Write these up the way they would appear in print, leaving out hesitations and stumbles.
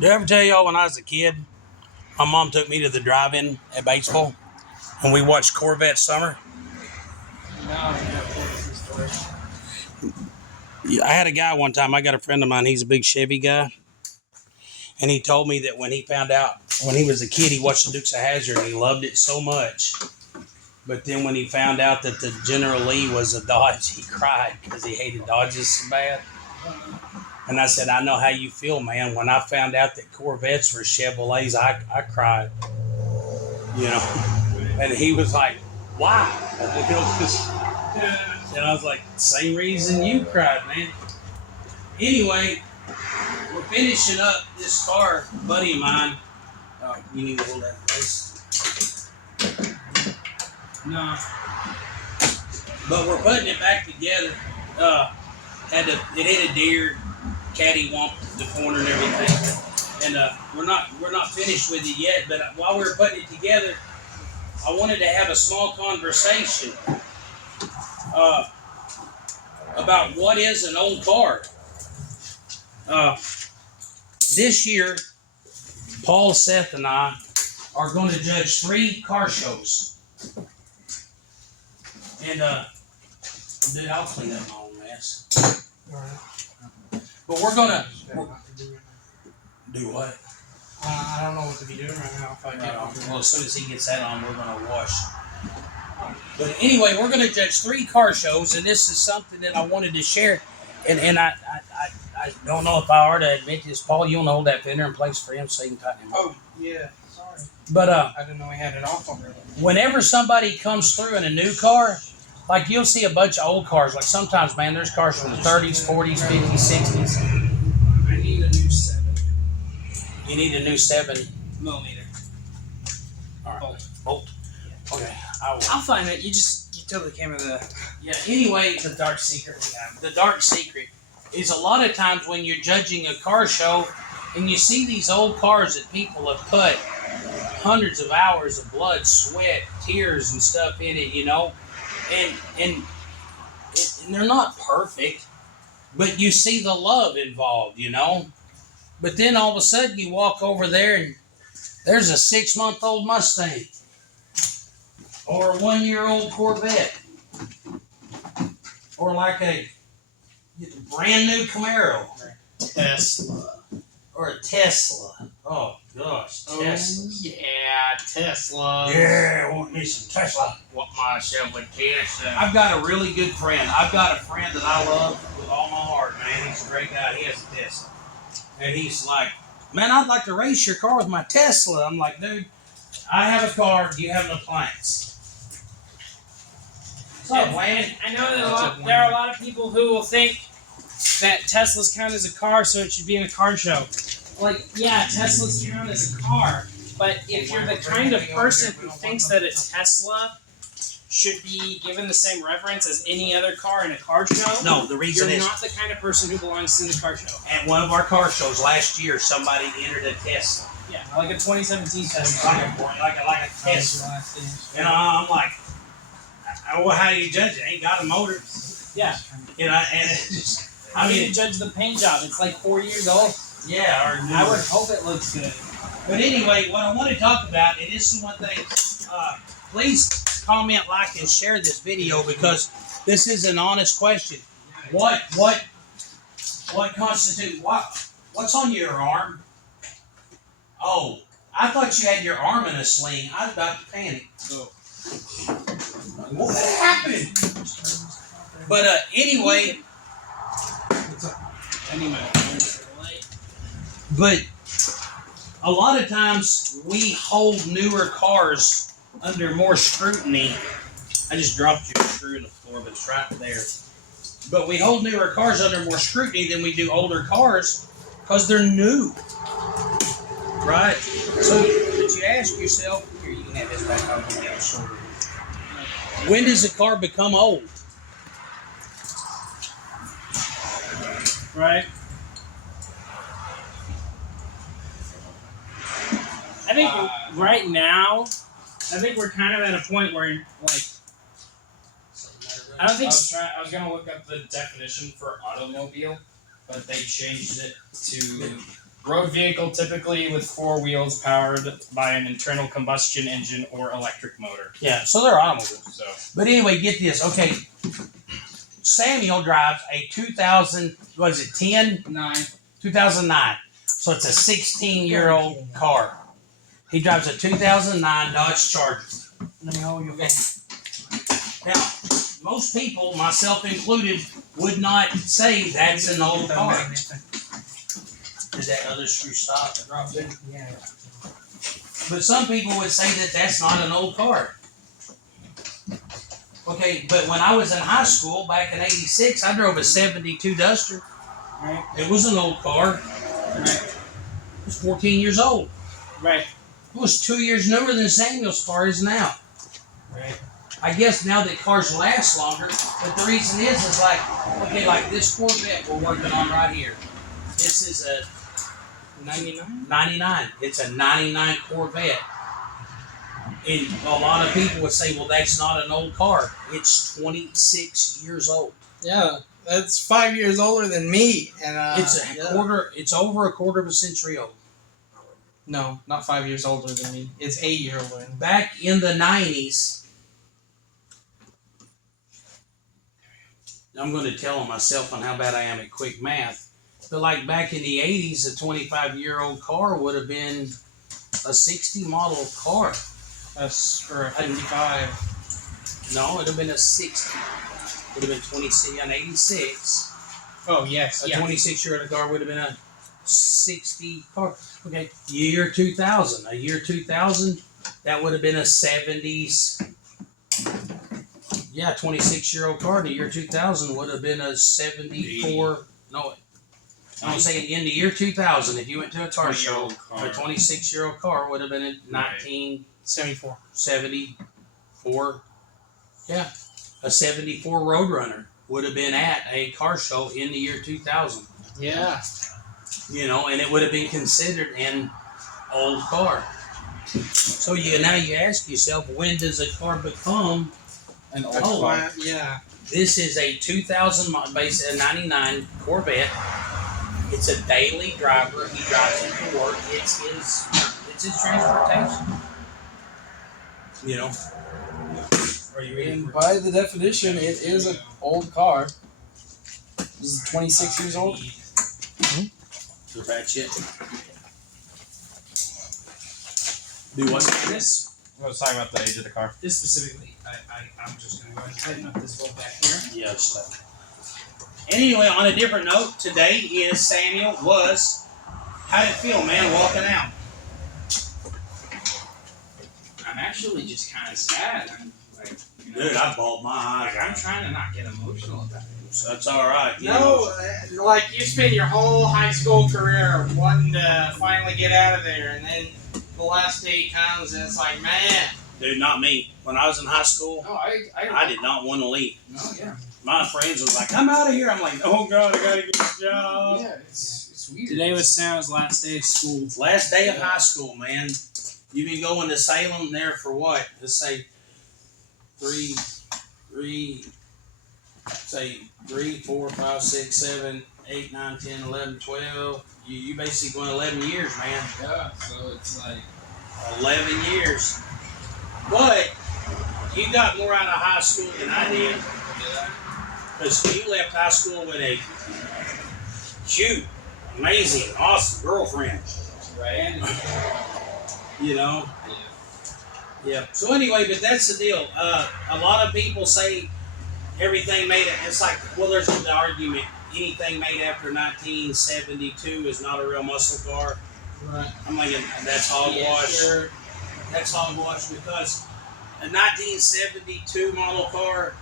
Did I ever tell y'all when I was a kid, my mom took me to the drive-in at Batesville, and we watched Corvette Summer? No, story. I had a guy one time. I got a friend of mine. He's a big Chevy guy, and he told me that when he found out when he was a kid, he watched the Dukes of Hazzard, and he loved it so much. But then when he found out that the General Lee was a Dodge, he cried because he hated Dodges so bad. And I said, I know how you feel, man. When I found out that Corvettes were Chevrolets, I cried. You know, and he was like, "Why?" And I was like, "Same reason you cried, man." Anyway, we're finishing up this car, buddy of mine. You need to hold that place. No, but we're putting it back together. It hit a deer, caddy womped the corner and everything, and we're not finished with it yet. But while we were putting it together, I wanted to have a small conversation about what is an old car. This year, Paul, Seth, and I are going to judge 3 car shows. And, dude, I'll clean up my own mess. All right. But we're going to... Do what? I don't know what to be doing right now if I get off. Well, as soon as he gets that on, we're going to wash. But anyway, we're going to judge 3 car shows, and this is something that I wanted to share. And I don't know if I ought to admit this. Paul, you want to hold that fender in place for him so you can tighten him up? Oh, yeah. Sorry. But I didn't know he had it off already. whenever somebody comes through in a new car, like you'll see a bunch of old cars. Like sometimes, man, there's cars from the 30s, 40s, 50s, 60s. I need a new 7. You need a new 7 millimeter. All right. Bolt. Okay. I'll find it. You tell the camera the... Yeah, anyway, The dark secret we have. the dark secret is a lot of times when you're judging a car show and you see these old cars that people have put hundreds of hours of blood, sweat, tears, and stuff in it, you know, and they're not perfect, but you see the love involved, you know. But then all of a sudden you walk over there and there's a 6-month-old Mustang or a 1-year-old Corvette or like a brand new Camaro. Tesla. Or a Tesla. Oh, gosh, Tesla. Oh, yeah, Tesla. Yeah, I want me some Tesla. Want myself a Tesla. I've got a really good friend. I've got a friend that I love with all my heart, man. He's a great guy. He has a Tesla. And he's like, man, I'd like to race your car with my Tesla. I'm like, dude, I have a car. You have an appliance. So, Wayne, I know that there are a lot of people who will think that Teslas count as a car, so it should be in a car show. Like, yeah, Teslas count as a car, but if you're the kind of person who thinks that a Tesla should be given the same reverence as any other car in a car show, no, the reason you're is not the kind of person who belongs in the car show. at one of our car shows last year, somebody entered a Tesla. Yeah, like a 2017 Tesla. Like a Tesla. And I'm like, well, how do you judge it? Ain't got a motor. Yeah. You know, and it's just, I mean, to judge the paint job, it's like 4 years old. yeah, or I would hope it looks good. But anyway, what I want to talk about, and this is one thing, please comment, like, and share this video because this is an honest question. What constitutes what's on your arm? Oh, I thought you had your arm in a sling. I was about to panic. Oh. What happened? But anyway. But a lot of times we hold newer cars under more scrutiny. I just dropped your screw in the floor, but it's right there. But we hold newer cars under more scrutiny than we do older cars because they're new. Right? So but you ask yourself, here, you can have this back on the shoulder. When does a car become old? Right? I think right now, I think we're kind of at a point where, like, I don't think. I was gonna look up the definition for automobile, but they changed it to Road vehicle typically with 4 wheels powered by an internal combustion engine or electric motor. Yeah, so they're automobiles. So But anyway, get this. Okay, Samuel drives a 2000, was it 10? 2009. So it's a 16-year-old car. He drives a 2009 Dodge Charger. Let me hold your phone. Now, most people, myself included, would not say that's an old car. Did that other screw stop? Drop in? Yeah. But some people would say that that's not an old car. Okay, but when I was in high school back in '86, I drove a '72 Duster. Right. It was an old car. Right. It was 14 years old. Right. It was 2 years newer than Samuel's car is now. Right. I guess now that cars last longer, but the reason is like, okay, like this Corvette we're working on right here. This is a 99. It's a 99 Corvette. And a lot of people would say, well, that's not an old car. It's 26 years old. Yeah, that's 5 years older than me, and It's it's over a quarter of a century old. No, not 5 years older than me. It's 8 years older than me. Back in the 90s, I'm going to tell on myself on how bad I am at quick math. But like back in the 80s, a 25-year-old car would have been a 60 model car. That's for a 55. No, it would have been a 60. Would have been 26, an 86. Oh, yes. A Yeah. 26-year-old car would have been a 60 car. Okay, year 2000. A year 2000, that would have been a 70s. Yeah, 26-year-old car in the year 2000 would have been a 74. No, I'm saying in the year 2000, if you went to a car show, a 26-year-old car would have been in 1974. 74. Yeah, a 74 Roadrunner would have been at a car show in the year 2000. Yeah. You know, and it would have been considered an old car. So now you ask yourself, when does a car become an old car? Yeah. This is a 2000 base, a 99 Corvette. It's a daily driver. He drives it to work. It's his transportation. You know. Are you ready? And by the definition, it is an old car. This is 26 years old. The fat shit. Do what? This I was talking about the age of the car. specifically, I'm just gonna go ahead and tighten up this bolt back here. Yeah, stuff. Anyway, on a different note, today is Samuel was. How did it feel, man, walking out? I'm actually just kind of sad. I'm like, you know, Dude, I bawled my eyes like, I'm out. trying to not get emotional about it. That's all right. You No, know. like you spent your whole high school career wanting to finally get out of there, and then the last day comes, and it's like, man. Dude, not me. When I was in high school, No, I did not want to leave. No, yeah. My friends was like, I'm out of here. I'm like, oh, God, I got to get a job. Yeah, it's weird. Today was Sam's last day of school. Last day of high school, man. You've been going to Salem there for what? Let's say 3, 4, 5, 6, 7, 8, 9, 10, 11, 12. You basically going 11 years, man. Yeah, so it's like 11 years. But you got more out of high school than I did. Because you left high school with a cute, amazing, awesome girlfriend. right. You know? Yeah. So anyway, but that's the deal. A lot of people say everything made it. It's like, well, there's the argument. Anything made after 1972 is not a real muscle car. Right. I'm thinking that's hogwash. Sure. That's hogwash because a 1972 model car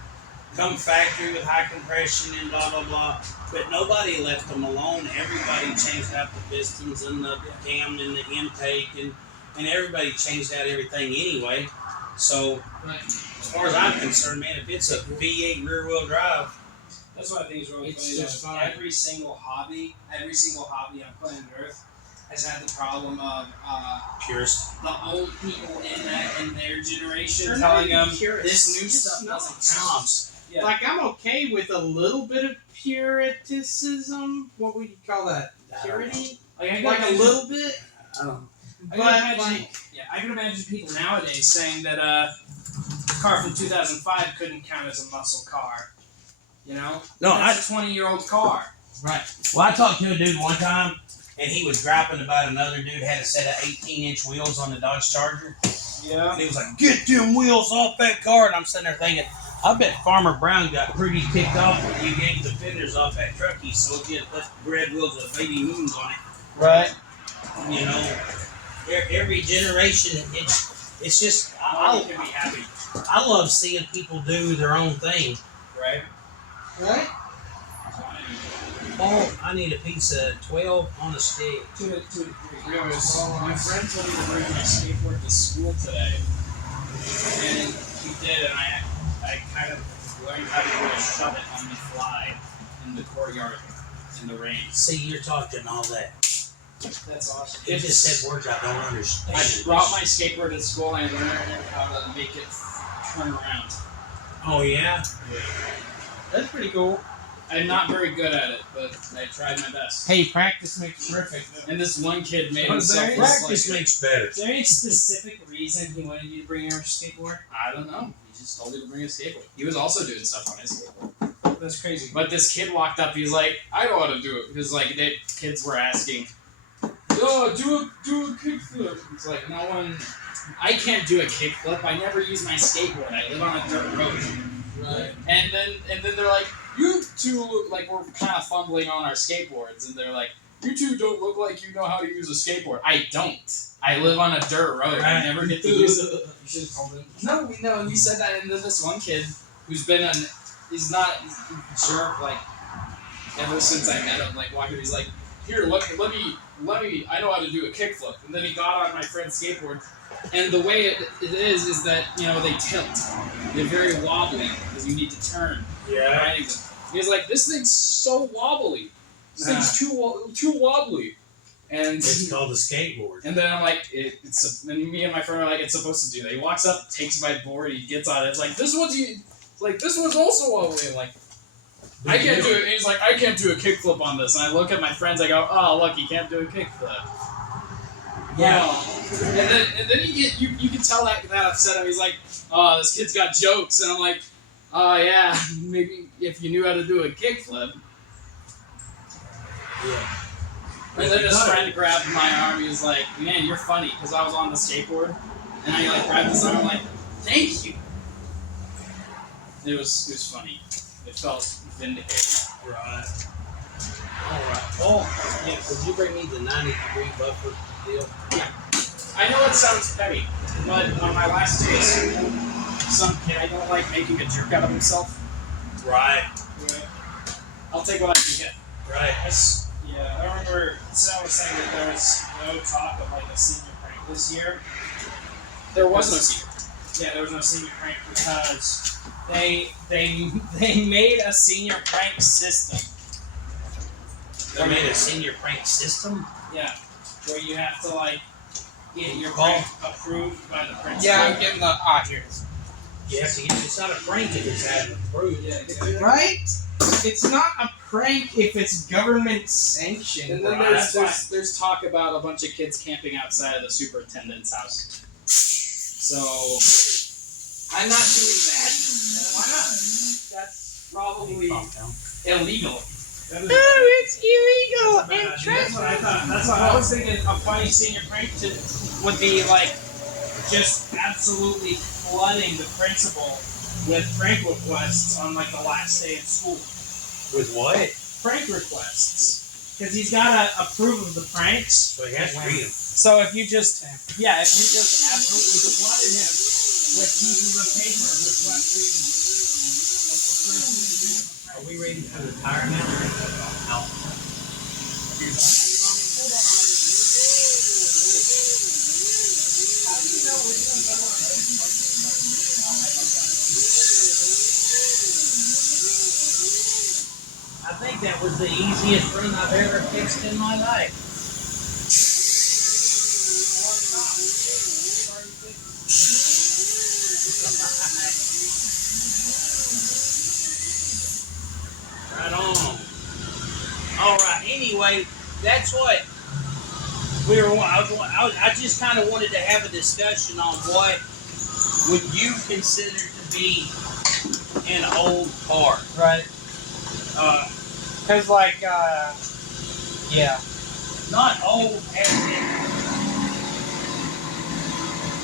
come factory with high compression and blah blah blah. But nobody left them alone. Everybody changed out the pistons and the cam and the intake and everybody changed out everything anyway. So as far as I'm concerned, man, if it's a V8 rear wheel drive, That's why I think it's really It's funny. just Though. fine. Every single hobby on planet Earth has had the problem of purist. the old people in their generation They're telling not them purists. this new It's stuff not doesn't count. Snobs. Yeah. Like, I'm okay with a little bit of puriticism. What would you call that? Purity? Like I can like a imagine- little bit. I can But imagine, like, I can imagine people nowadays saying that a car from 2005 couldn't count as a muscle car. You know? No, That's a 20-year-old car. right. Well, I talked to a dude one time, and he was griping about another dude had a set of 18-inch wheels on the Dodge Charger. Yeah. And he was like, "Get them wheels off that car." And I'm sitting there thinking, I bet Farmer Brown got pretty ticked off when you gave the fenders off that truck he sold you and put red wheels with baby moons on it. Right. You know, every generation, it's just, You can be happy. I love seeing people do their own thing. Right? Right. Oh, I need a piece of 12 on a stick. 2 to 3. My friend told me to bring my skateboard to school today, and he did, and I kind of learned how to do a shove it on the fly in the courtyard in the rain. See, you're talking all that. That's awesome. He just said words I don't understand. I brought my skateboard to school and learned how to make it turn around. Oh, yeah? That's pretty cool. I'm not very good at it, but I tried my best. Hey, practice makes perfect. And this one kid made Was himself there look Practice like makes better. Is there any specific reason he wanted you to bring your skateboard? I don't know. He just told me to bring a skateboard. He was also doing stuff on his skateboard. That's crazy. But this kid walked up. He's like, "I don't want to do it," because like kids were asking, "Oh, do a kickflip." It's like no one. I can't do a kickflip. I never use my skateboard. I live on a dirt road. Right. And then they're like, "You two look like we're kind of fumbling on our skateboards," and they're like, "You two don't look like you know how to use a skateboard." I don't. I live on a dirt road. I Right. never get to use it. You should have told him. No, we said that, and then this one kid who's been he's a jerk, like, ever since I met him, like, walking, he's like, "Here, let me, I know how to do a kickflip," and then he got on my friend's skateboard, and the way it is that, you know, they tilt, they're very wobbly, because you need to turn, riding them. He's like, "This thing's so wobbly, this thing's too wobbly," and It's called a skateboard. and then I'm like, and me and my friend are like, "It's supposed to do that." He walks up, takes my board, he gets on it. It's like, this one's also wobbly. I'm like, I can't do it. And he's like, "I can't do a kickflip on this." And I look at my friends, I go, "Oh, look, he can't do a kickflip." Yeah. And then you can tell that upset him. He's like, "Oh, this kid's got jokes," and I'm like, "Oh yeah, maybe if you knew how to do a kickflip." Yeah. And then his friend grabbed my arm. He was like, "Man, you're funny," because I was on the skateboard, and I like grabbed his arm. I'm like, "Thank you." It was funny. It felt vindicated. Right. Alright. Oh, yeah, could you bring me the 90-degree buffer deal? I know it sounds petty, but on my last day of school, some kid I don't like making a jerk out of himself. Right. I'll take what I can get. Right. Yeah, I remember Sal was saying that there was no talk of like a senior prank this year. There was no secret. Yeah, there was no senior prank because they made a senior prank system. They made a senior prank system? Yeah, where you have to like get your Call. prank approved by the principal. Yeah, I'm getting the here. You have to get, it's not a prank if it's had approved. Yeah, Right? It's not a prank if it's government sanctioned. And then Right. there's talk about a bunch of kids camping outside of the superintendent's house. So I'm not doing that. Why not? That's probably illegal. It's illegal That's what I thought. That's what I was thinking. A funny senior prank would be like just absolutely flooding the principal with prank requests on like the last day of school. With what? Prank requests, because he's got to approve of the pranks. So he has to read them. So if you just absolutely flooded him with pieces of paper requesting. Are we ready for retirement? No. I think that was the easiest run I've ever fixed in my life. Right on. All right. Anyway, that's what I just kind of wanted to have a discussion on what would you consider to be an old car. Right. Cause like, yeah. Not old as in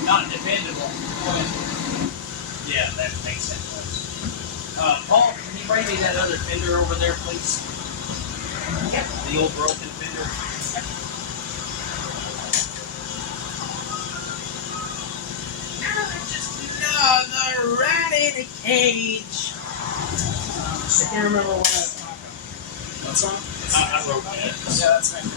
not dependable. Yeah, that makes sense. Paul, can you bring me that other fender over there, please? Yep. The old broken fender. Now they're just another rat in a cage. I can't remember what I was talking. What song? I wrote that. Yeah, that's right.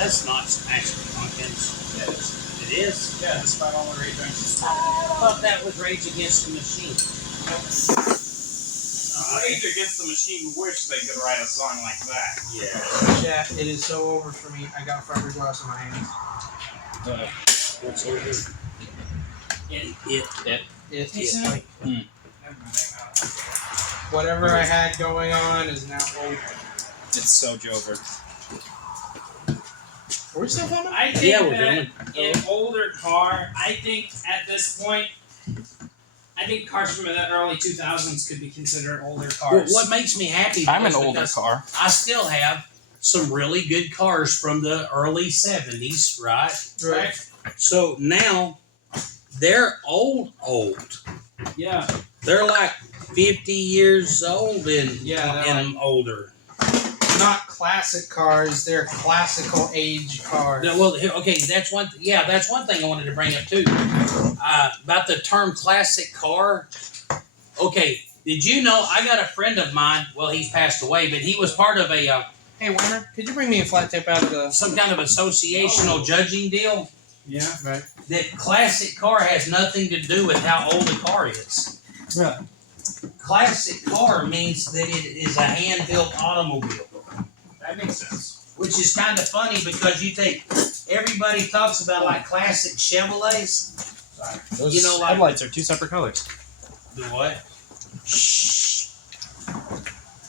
That's not Smashing Pumpkins. Yeah, it is. It is? Yeah, despite all the rage against the I thought that was Rage Against the Machine. Rage Against the Machine wish they could write a song like that. Yeah. Yeah, it is so over for me. I got fiber glass in my hands. What's over? It's Yeah. like whatever I had going on is now over. It's so Jover. Are we still filming? I think Yeah, we're that doing. an older car, I think at this point, I think cars from the early 2000s could be considered older Well, cars. what makes me happy I'm an is older because car. I still have some really good cars from the early 70s, right? Right. So now they're old. Yeah. They're like 50 years old and Yeah, and older. Not classic cars, they're classical age cars. Now, well, okay, that's one. Yeah, that's one thing I wanted to bring up too. About the term classic car. Okay, did you know I got a friend of mine? Well, he's passed away, but he was part of a Hey, Warner, could you bring me a flat tape out of the... some kind of associational judging deal. Yeah. Right. That classic car has nothing to do with how old a car is. Really? Classic car means that it is a hand-built automobile. That makes sense. Which is kind of funny because you think everybody talks about like classic Chevrolets. Those You know, like- headlights are two separate colors. The what?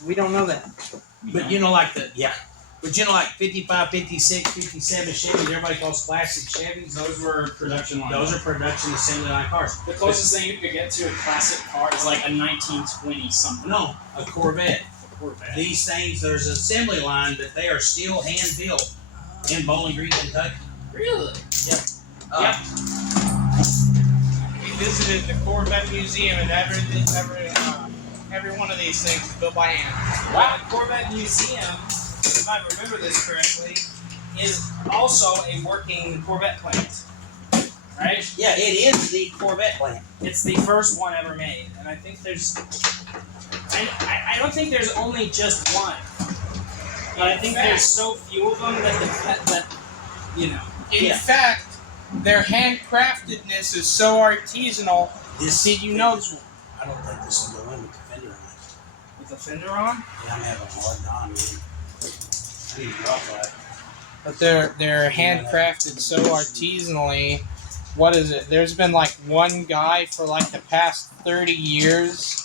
We don't know that. But you know, like But you know, like 55, 56, 57 Chevys, everybody calls classic Chevys. Those were production line. Those are production assembly line cars. The closest thing you could get to a classic car is like a 1920 something. No, a Corvette. Corvette. These things, there's an assembly line, but they are still hand built in Bowling Green, Kentucky. Really? Yep. We visited the Corvette Museum, and every one of these things is built by hand. Wow. The Corvette Museum, if I remember this correctly, is also a working Corvette plant. Right? Yeah, it is the Corvette plant. It's the first one ever made. And I think there's... I don't think there's only just one. But I think there's so few of them that you know. In Yeah. fact, their handcraftedness is so artisanal. This, Did you know? I don't think this will go in with the fender on it. With the fender on? Yeah, I'm having a hard time, man. I need to drop that. But they're handcrafted so artisanally. What is it? There's been like one guy for like the past 30 years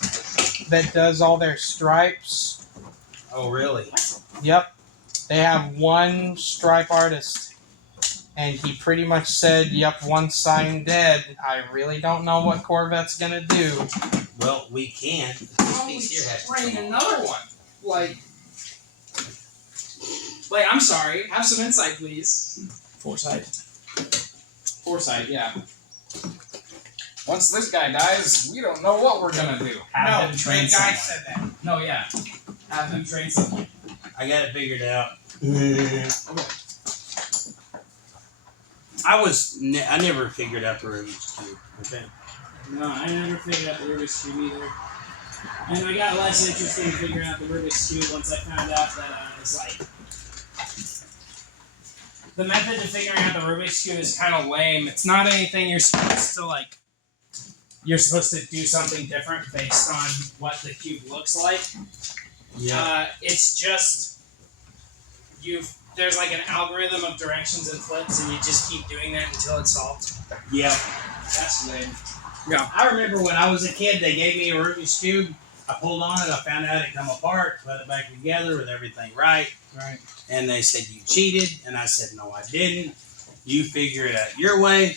that does all their stripes. Oh, really? Yep. They have one stripe artist. And he pretty much said, yep, once I'm dead, I really don't know what Corvette's gonna do. Well, we can. This piece here has to Train come another one. Like, I'm sorry. Have some insight, please. Foresight. Foresight, yeah. Once this guy dies, we don't know what we're gonna do. Have them train someone. said that. No, yeah. Have them train someone. I got it figured out. Okay. I never figured out the Rubik's Cube. Okay. No, I never figured out the Rubik's Cube either. And I got less interested in figuring out the Rubik's Cube once I found out that it's like... The method to figuring out the Rubik's Cube is kind of lame. It's not anything you're supposed to like... You're supposed to do something different based on what the cube looks like. Yeah. It's just... There's like an algorithm of directions and flips, and you just keep doing that until it's solved. Yeah. That's lame. I remember when I was a kid, they gave me a Rubik's Cube, I pulled on it. I found out it come apart. Put it back together with everything right. Right. And they said, you cheated. And I said, no, I didn't. You figure it out your way.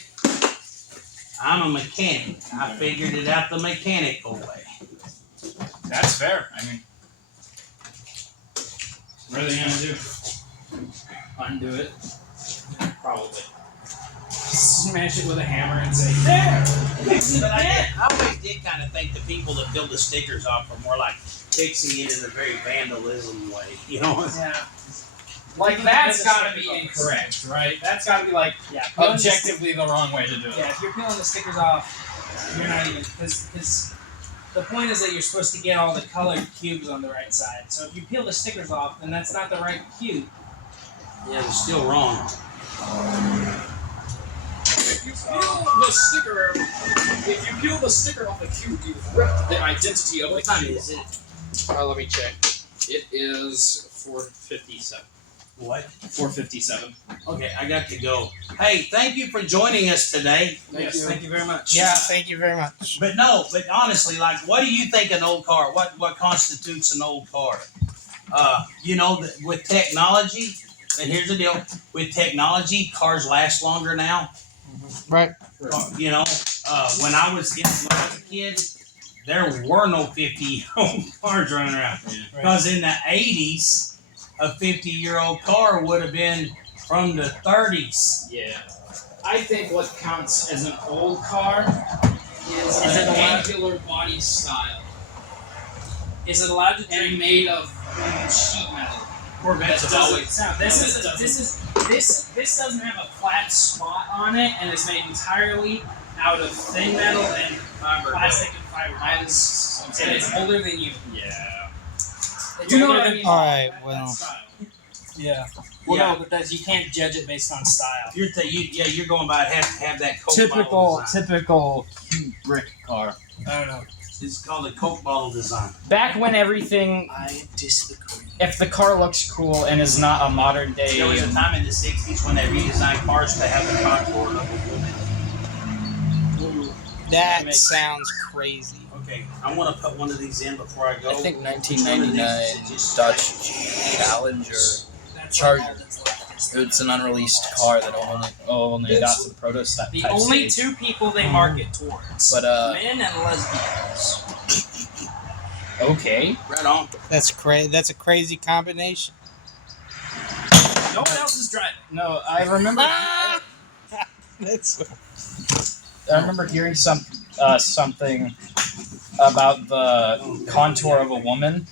I'm a mechanic. I figured it out the mechanical way. That's fair. I mean, what are they gonna do? Undo it? Probably. Smash it with a hammer and say, there! Fix it But again! I always did kind of think the people that peeled the stickers off were more like fixing it in a very vandalism way. You know? Yeah. Like, Peel that's the gotta stickers be off. incorrect, right? That's gotta be, like, Yeah. objectively the wrong way to do it. Yeah, if you're peeling the stickers off, you're not even, because the point is that you're supposed to get all the colored cubes on the right side. So if you peel the stickers off, then that's not the right cube. Yeah, it's still wrong. If you peel the sticker off the cube, you've ripped the identity of What the time cube. is it? Let me check. It is 4:57. What? 4:57. Okay, I got to go. Hey, thank you for joining us today. Thank you very much. Yeah, thank you very much. But no, but honestly, like, what do you think an old car? What constitutes an old car? You know, with technology, and here's the deal: with technology, cars last longer now. Right. You know, when I was a kid, there were no 50-year-old cars running around. Because in the 80s, a 50-year-old car would have been from the 30s. Yeah. I think what counts as an old car is Is it an allowed- angular body style Is it allowed to and drink? made of sheet metal. Corvettes That have doesn't always. Sound. This doesn't have a flat spot on it, and is made entirely out of thin metal and plastic and fiberglass. Mine's And it's older than you. yeah. It's You know older what I than mean? you. Alright, That well. style. Yeah. Well, Yeah. no, but that's, you can't judge it based on style. You're going by have that Coke bottle design. typical brick car. I don't know. It's called a Coke bottle design. Back when everything, I disagree. if the car looks cool and is not a modern day, There was a time in the 60s when they redesigned cars to have the contour of a woman. That sounds crazy. Okay, I want to put one of these in before I go. I think Remember 1999 these? Just- Dodge Challenger. That's Charger. all that's left. It's an unreleased car that only got some prototype. The type only stage. two people they market towards. But men and lesbians. okay. Right on. That's That's a crazy combination. No one else is driving. No, I remember. That's I remember hearing something about the contour of a woman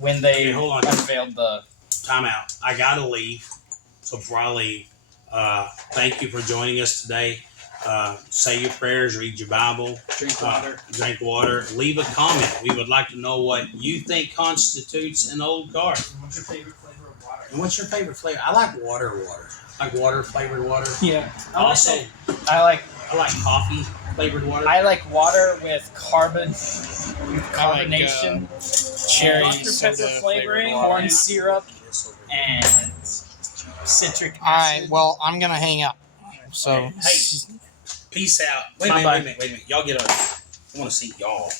when they Okay, hold on. unveiled the. Time out. I gotta leave. So before I leave, thank you for joining us today. Say your prayers, read your Bible, Drink water. drink water, leave a comment. We would like to know what you think constitutes an old car. What's your favorite flavor of water? And what's your favorite flavor? I like water. Like water flavored water. Yeah. Also, I like coffee flavored water. water with carbonation, cherry Dr. soda Pepper flavored flavoring, water. corn syrup, and citric acid. Alright, well, I'm gonna hang up. So, Okay. Hey. Peace out. Wait a minute. Y'all get over. I want to see y'all.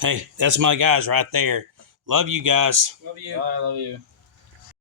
Hey, that's my guys right there. Love you guys. Love you. I love you.